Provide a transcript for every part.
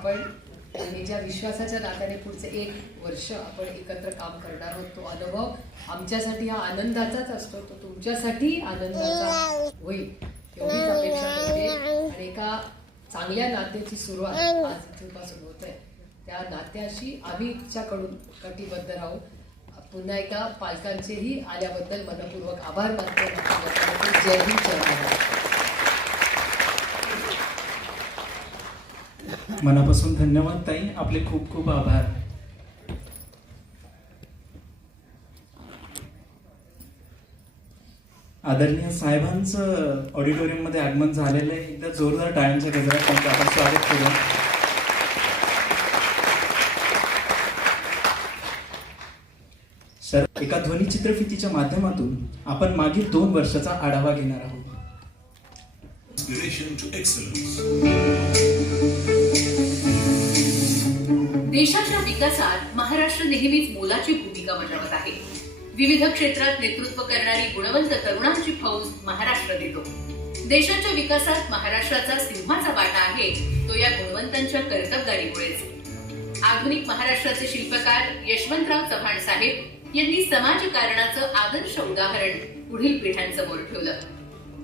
आपण आणि ज्या विश्वासाच्या नात्याने पुढचे एक वर्ष आपण एकत्र काम करणार आहोत तो अनुभव आमच्यासाठी हा आनंदाचाच असतो. तो तुमच्यासाठी आनंदाचा होईल एवढीच अपेक्षा करते आणि एका चांगल्या नात्याची सुरुवात आज इथूनपासून होत आहे त्या नात्याशी आम्ही तिच्याकडून कटिबद्ध राहू. पुन्हा एकदा पालकांचेही आल्याबद्दल मनपूर्वक आभार मानते. जय हिंद जय महाराष्ट्र. मनापासून धन्यवाद ताई. आपले खूप खूप आभार. आदरणीय साहेबांचं ऑडिटोरियममध्ये आगमन झालेलं आहे. एकदा जोरदार टाळ्यांच्या गजरात त्यांचं आपण स्वागत करूया सर एका ध्वनी चित्रफितीच्या माध्यमातून आपण मागील दोन वर्षाचा आढावा घेणार आहोत. देशाच्या विकासात महाराष्ट्र नेहमीच मोलाची भूमिका बजावत आहे. विविध क्षेत्रात नेतृत्व करणारी गुणवंत तरुणांची फौज महाराष्ट्र देतो. देशाच्या विकासात महाराष्ट्राचा सिंहाचा वाटा आहे तो या गुणवंतांच्या कर्तबगारीमुळेच आधुनिक महाराष्ट्राचे शिल्पकार यशवंतराव चव्हाण साहेब यांनी समाजकारणाचं आदर्श उदाहरण पुढील पिढ्यांसमोर ठेवलं.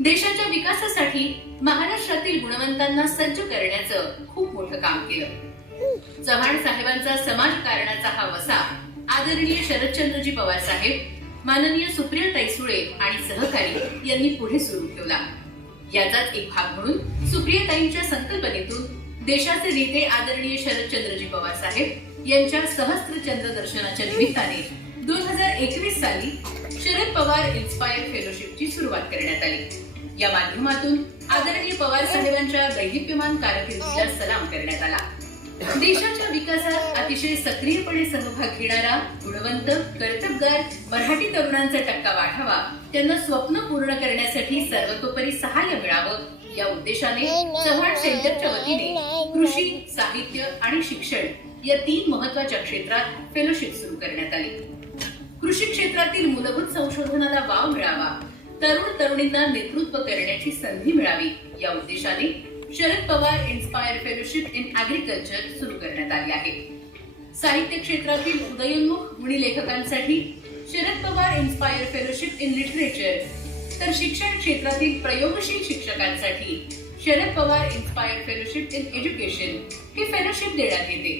देशाच्या विकासासाठी महाराष्ट्रातील गुणवंतांना सज्ज करण्याचं खूप मोठं काम केलं. चव्हाण साहेबांचा समाजकारणाचा हा वसा आदरणीय शरदचंद्रजी पवार साहेब माननीय सुप्रिया तैसुळे आणि सहकारी यांनी पुढे सुरू ठेवला. याचाच एक भाग म्हणून सुप्रियाताईंच्या संकल्पनेतून देशाचे नेते आदरणीय शरदचंद्रजी पवार साहेब यांच्या सहस्त्र चंद्र दर्शनाच्या निमित्ताने दोन हजार एकवीस साली शरद पवार इन्स्पायर फेलोशिपची सुरुवात करण्यात आली. या माध्यमातून आदरणीय पवार साहेबांच्या दैदिप्यमान कारकिर्दीला सलाम करण्यात आला. देशाच्या विकासात अतिशय सक्रियपणे सहभाग घेणारा गुणवंत कर्तबगार मराठी तरुणांचा टक्का वाढावा त्यांना स्वप्न पूर्ण करण्यासाठी सर्वतोपरी सहाय्य मिळावं या उद्देशाने चव्हाण सेंटरच्या वतीने कृषी साहित्य आणि शिक्षण या तीन महत्त्वाच्या क्षेत्रात फेलोशिप सुरू करण्यात आली. कृषी क्षेत्रातील मूलभूत संशोधनाला वाव मिळावा तरुण तरुणींना नेतृत्व करण्याची संधी मिळावी या उद्देशाने Sharad Pawar inspire fellowship in agriculture सुरू करण्यात आली आहे. साहित्य क्षेत्रातील उदयोन्मुख गुणी लेखकांसाठी Sharad Pawar inspire fellowship in literature तर शिक्षण क्षेत्रातील प्रयोगशील शिक्षकांसाठी Sharad Pawar inspire fellowship in education he fellowship देण्यात येते.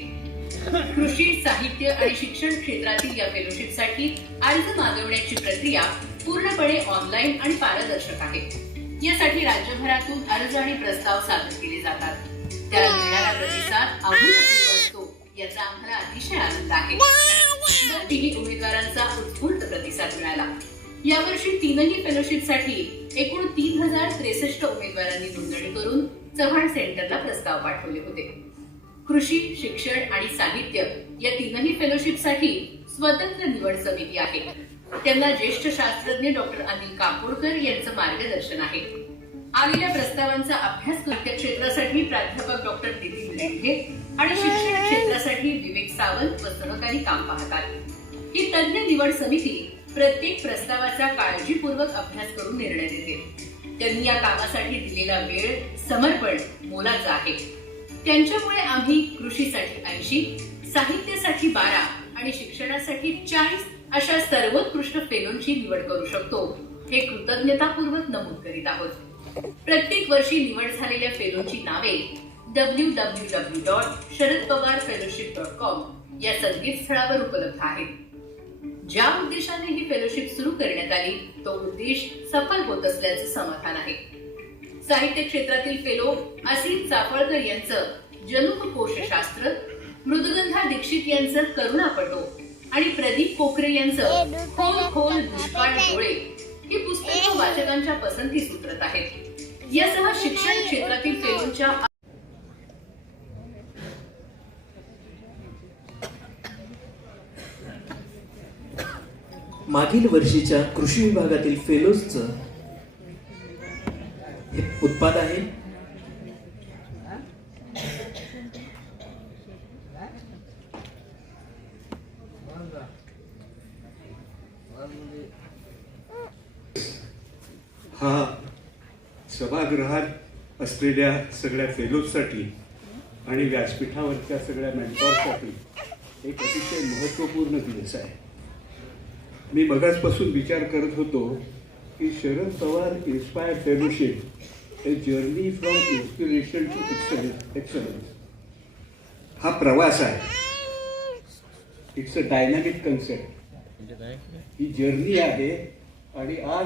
कृषी साहित्य आणि शिक्षण क्षेत्रातील या फेलोशिपसाठी अर्ज मागवण्याची प्रक्रिया पूर्णपणे ऑनलाईन आणि पारदर्शक आहे. यासाठी राज्यभरातून अर्ज आणि प्रस्ताव सादर केले जातात. त्याला मिळणारा प्रतिसाद अभूतपूर्व असतो याचा आम्हाला अतिशय आनंद आहे. तिन्ही उमेदवारांचा उत्स्फूर्त प्रतिसाद मिळाला. यावर्षी तीनही फेलोशिपसाठी एकूण तीन हजार त्रेसष्ट उमेदवारांनी नोंदणी करून चव्हाण सेंटरला प्रस्ताव पाठवले होते. कृषी शिक्षण आणि साहित्य या तीनही फेलोशिपसाठी स्वतंत्र निवड समिती आहे. त्यांना ज्येष्ठ शास्त्रज्ञ डॉक्टर अनिल काकोडकर यांचं मार्गदर्शन आहे. आलेल्या प्रस्तावांचा अभ्यास क्षेत्रासाठी प्राध्यापक डॉक्टर नितीन रेंढे आणि शिक्षण क्षेत्रासाठी विवेक सावंत व सहकारी काम पाहतात ही तज्ञ निवड समिती प्रत्येक प्रस्तावाचा काळजीपूर्वक अभ्यास करून निर्णय देते. त्यांनी या कामासाठी दिलेला वेळ समर्पण मोलाचा आहे. त्यांच्यामुळे आम्ही कृषीसाठी ऐंशी साहित्यासाठी बारा आणि शिक्षणासाठी चाळीस अशा सर्वोत्कृष्ट फेलोंची निवड करू शकतो. हे कृतज्ञतापूर्वक नमूद करीत आहोत. प्रत्येक वर्षी निवड झालेल्या फेलोंची नावे W W W dot Sharad Pawar fellowship dot com या संकेतस्थळावर उपलब्ध आहेत. ज्या उद्देशाने ही फेलोशिप सुरू करण्यात आली तो उद्देश सफल होत असल्याचं समाधान आहे. साहित्य क्षेत्रातील फेलो असीम चाफळकर यांचं जनुक कोशशास्त्र मृदुगंधा दीक्षित यांचं करुणापटो आणि प्रदीप कोकरे यांचं खोल खोल दुष्काळ डोळे ही पुस्तकं वाचकांच्या पसंतीस उतरत आहेत. यासह शिक्षण क्षेत्रातील फेलोंच्या मागील वर्षीच्या कृषी विभागातील फेलोजचं हा सभागृहात असलेल्या सगळ्या फेलोजसाठी आणि व्यासपीठावरच्या सगळ्या मेंटॉरसाठी एक अतिशय महत्त्वपूर्ण दिवस आहे. मी मगाचपासून विचार करत होतो की Sharad Pawar inspire fellowship a journey from inspiration to excellence excellence हा प्रवास आहे. इट्स अ डायनॅमिक कन्सेप्ट ही जर्नी आहे आणि आज